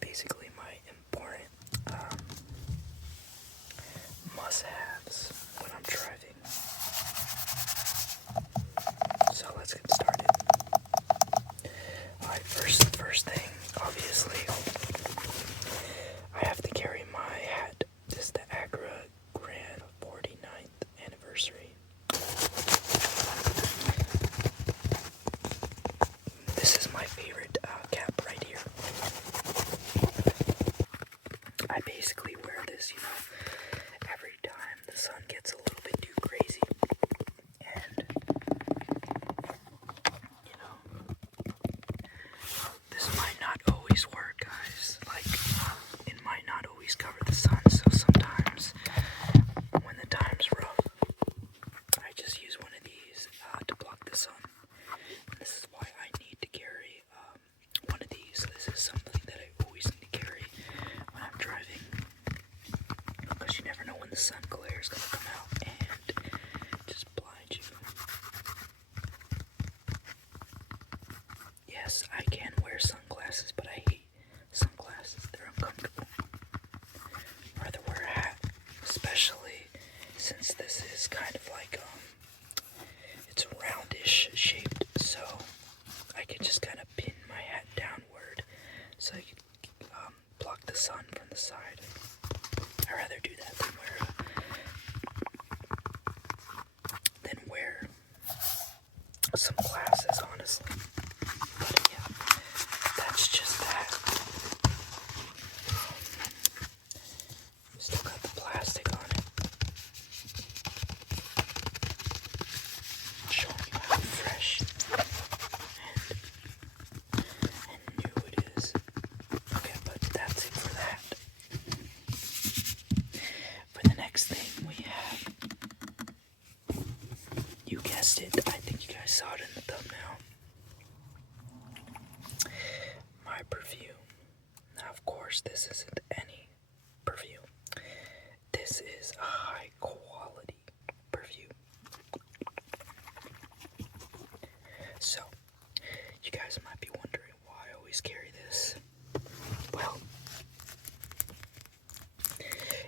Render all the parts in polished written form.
basically my important must-haves when I'm driving. So let's get started. Alright, first thing, obviously, I have to carry my hat. This is the Agra Grand 49th anniversary. This is my favorite cap right here. I basically wear this, every time the sun gets a little bit too crazy. And, this might not always work, guys. Like, it might not always cover the sun, so sometimes when the time's rough, I just use one of these to block the sun. And this is why I need to carry one of these. This is something that I always need to carry when I'm driving, because you never know when the sun glare is going to come out and just blind you. Yes, I can wear sunglasses, but I hate sunglasses. They're uncomfortable. I'd rather wear a hat, especially since this is kind of like, it's roundish shaped, so I can just kind of pin my hat downward so I can block the sun from the side. I'd rather do that than wear some glasses, honestly. But yeah, that's just that. Still got the plastic on it, showing you how fresh and new it is. Okay, but that's it for that. For the next thing we have, you guessed it, I think you guys saw it in the thumbnail, my perfume. Now, of course, this isn't any perfume. This is a high quality perfume. So, you guys might be wondering why I always carry this. Well,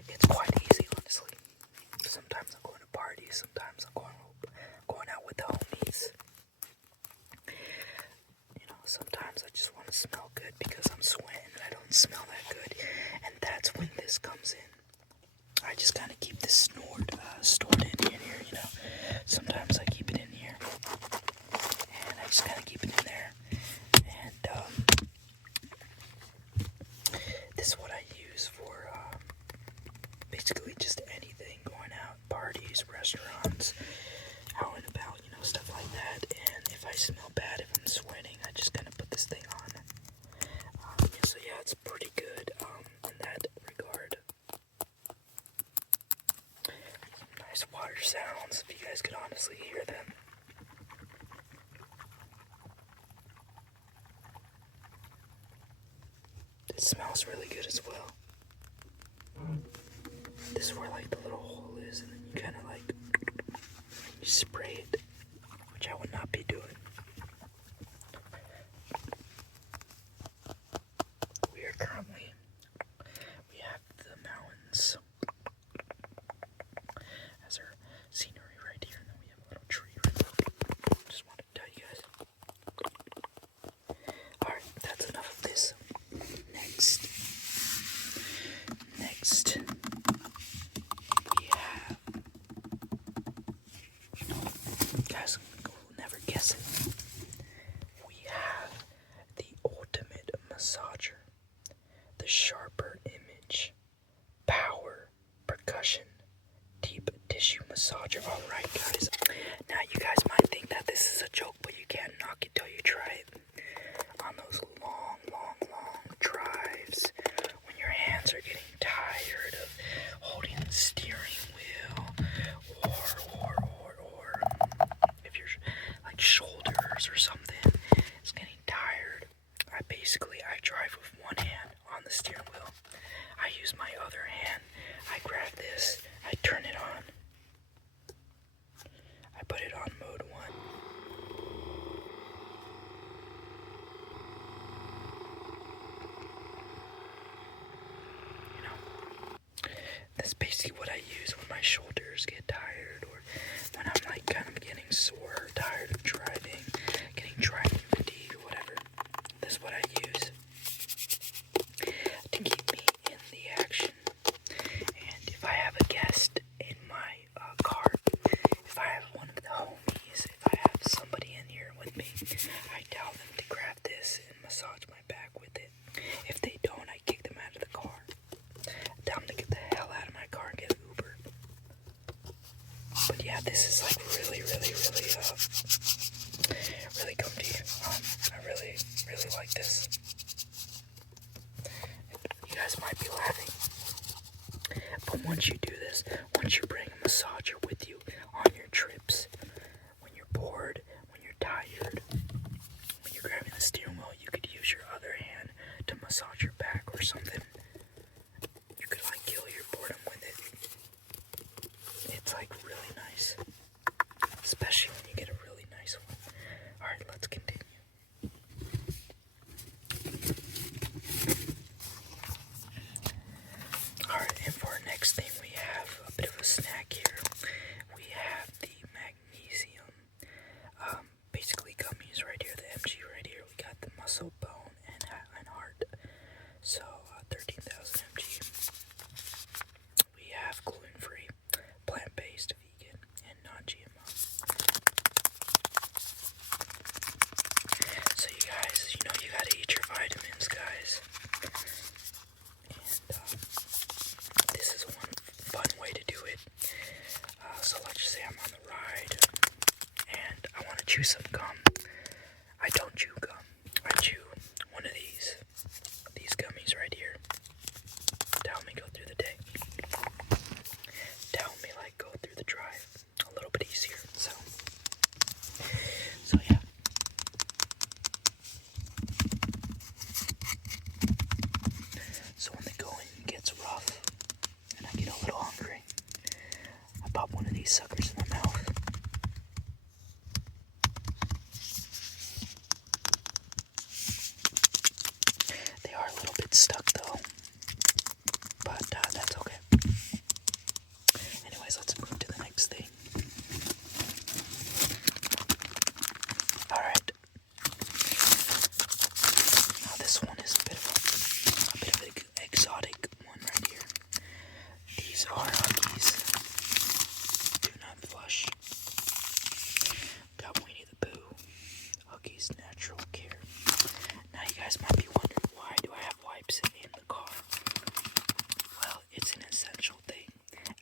it's quite easy, honestly. Sometimes I'm going to parties, sometimes I'm going out with the homies. Sometimes I just want to smell good because I'm sweating and I don't smell that good. And that's when this comes in. I just kind of keep this stored in here, Sometimes I keep it in here. And I just kind of keep it in there. And this is what I use for basically just anything, going out, parties, restaurants, out and about, stuff like that. And if I smell bad, if I'm sweating, I just kind of put this thing on. So yeah, it's pretty good in that regard. Some nice water sounds, if you guys could honestly hear them. It smells really good as well. This is where like the little hole is, and then you kind of like you spray it, which I would not be doing. We have the mountains as our scenery right here, and then we have a little tree right there. Just wanted to tell you guys. Alright, that's enough of this. Next, we have, guys will never guess it, we have the ultimate massager, the Sharper Image Power Percussion Deep Tissue Massager. Alright, guys, now you guys might think that this is a joke, but you can't knock it till you try it. On those long drives, when your hands are getting tired of holding the steering wheel, or if your like shoulders or something is getting tired, I drive with one hand on the steering wheel. I use my other hand. I grab this, I turn it on. I put it on mode 1. That's basically what I use when my shoulders get tired, or when I'm like kind of getting sore, tired of driving, getting driving fatigue or whatever. That's what I use to keep me in the action. And if I have a guest in my car, if I have one of the homies, if I have somebody in here with me, I tell them to grab this and massage my back with it. If they don't, I kick them out of the car. Tell them to get the hell out of my car and get an Uber. But yeah, this is like really comfy. I really like this. You guys might be laughing, but once you do this, once you bring a massager with you on your trips, when you're bored, when you're tired, when you're grabbing the steering wheel, you could use your other hand to massage your back or something. You could like kill your boredom with it. It's like really nice, especially when you get a really nice one. Alright, let's continue. Alright, and for our next thing, we have a bit of a snack here. We have the magnesium, basically gummies right here, the MG right here. We got the muscle, bone, and heart. So, 13,000 mg. We have gluten-free, plant-based, vegan, and non-GMO. So you guys, you know you gotta eat your vitamins, guys. And this is one fun way to do it. So let's just say I'm on the ride and I want to chew some gum. I don't chew gum. I chew one of these gummies right here. To help me go through the day. To help me like go through the drive a little bit easier. So yeah. So when the going gets rough and I get a little hungry, I pop one of these suckers in my mouth. They are a little bit stuck though, but that's okay. Anyways, let's move to the next thing. Alright. Now this one is a bit of an exotic one right here. These are Huggies. Do not flush. Got Winnie the Pooh. Huggies Natural Care. Now you guys might be wondering, why do I have wipes in the car? Well, it's an essential thing.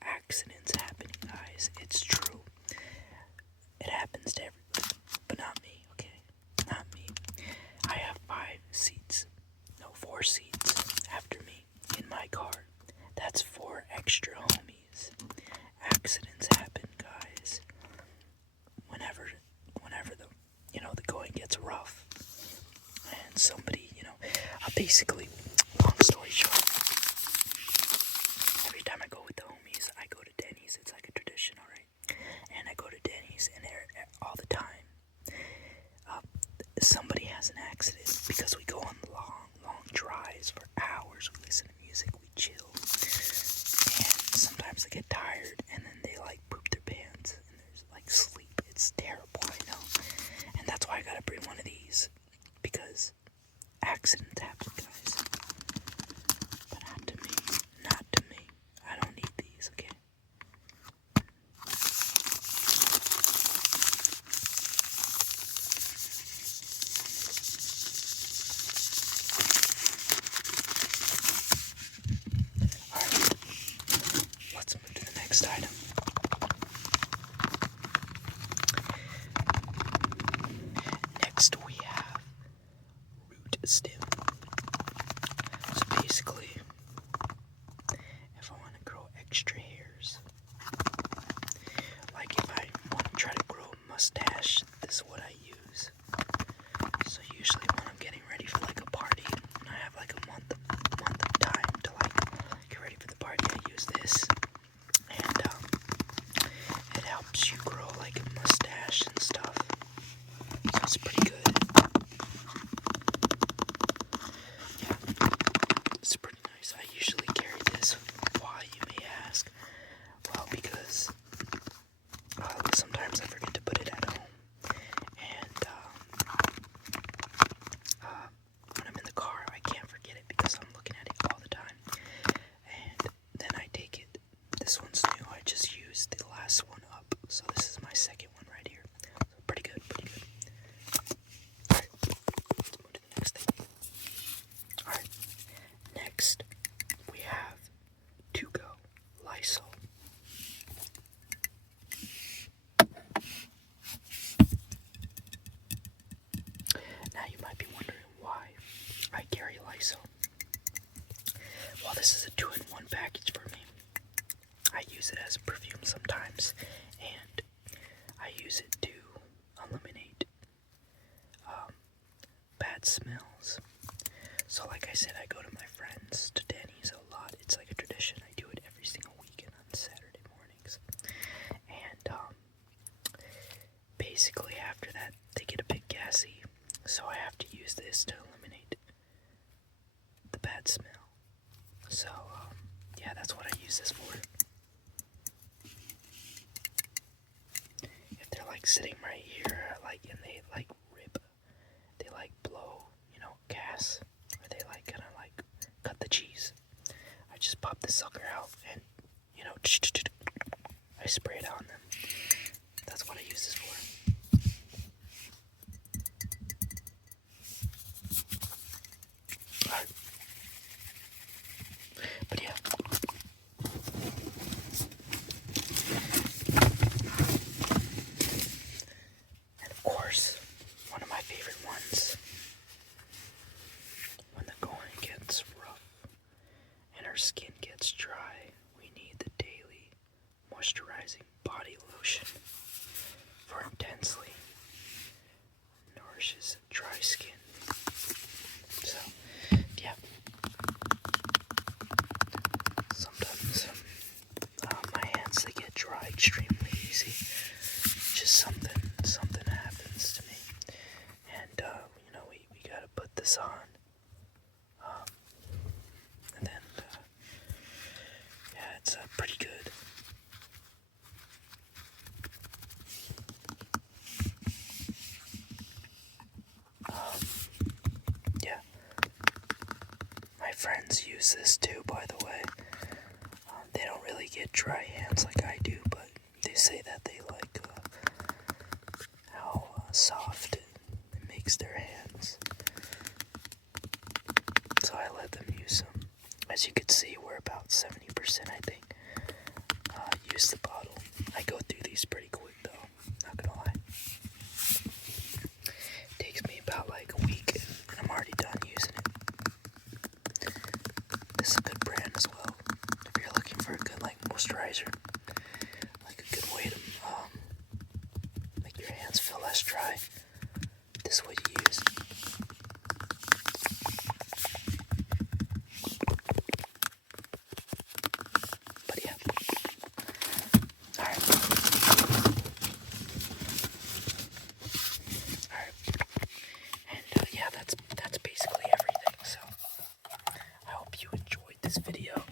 Accidents happen, guys. It's true. It happens to everybody, but not me, okay? Not me. I have 4 seats after me in my car. That's 4 extra homies. Accidents happen, guys. Whenever the going gets rough, and somebody, basically, long story short, every time I go with the homies, I go to Denny's. It's like a tradition, alright? And I go to Denny's, and there all the time, somebody has an accident, because we go on long drives for hours. We listen to music, we chill, and sometimes they get tired, and then they like poop their pants, and there's like sleep. It's terrible, I know, and that's why I gotta bring one of these, because accidents happen, guys, but not to me. I don't need these, okay? Alright, let's move to the next item. Next we have root stem. So basically, if I want to grow extra hairs, like if I want to try to grow a mustache, this is what I use. So usually when I'm getting ready for like a party, and I have like a month of time to like get ready for the party, I use this, and it helps you grow like a mustache and stuff. So it's pretty good. Yeah, it's pretty nice. use it as a perfume sometimes, and I use it to eliminate bad smells. So like I said, I go to my friends to Denny's a lot. It's like a tradition. I do it every single weekend on Saturday mornings. And basically after that, they get a bit gassy. So I have to use this to eliminate the bad smell. So yeah, that's what I use this for. If they're like sitting right here, like, and they like rip, they like blow, you know, gas, or they like kind of like cut the cheese, I just pop the sucker out and, you know, I spray it on them. That's what I use this for. Alright. But yeah. And of course, one of my favorite ones, when the going gets rough and our skin gets dry, we need the daily moisturizing body lotion for intensely nourishes dry skin. So, yeah. Sometimes my hands, they get dry extremely easy. Just something happens to me, and you know, we gotta put this on, and then yeah, it's pretty good. Yeah, my friends use this too, by the way. They don't really get dry hands like I do, but they say that they like how soft it makes their hands. So I let them use them. As you can see, we're about 70%, I think. Use the bottle. I go through these pretty quick though, not gonna lie. Takes me about like a week and I'm already done using it. This is a good brand as well. If you're looking for a good like moisturizer, like a good way to make your hands feel less dry, this is what you use. But yeah. Alright. And yeah, that's basically everything. So I hope you enjoyed this video.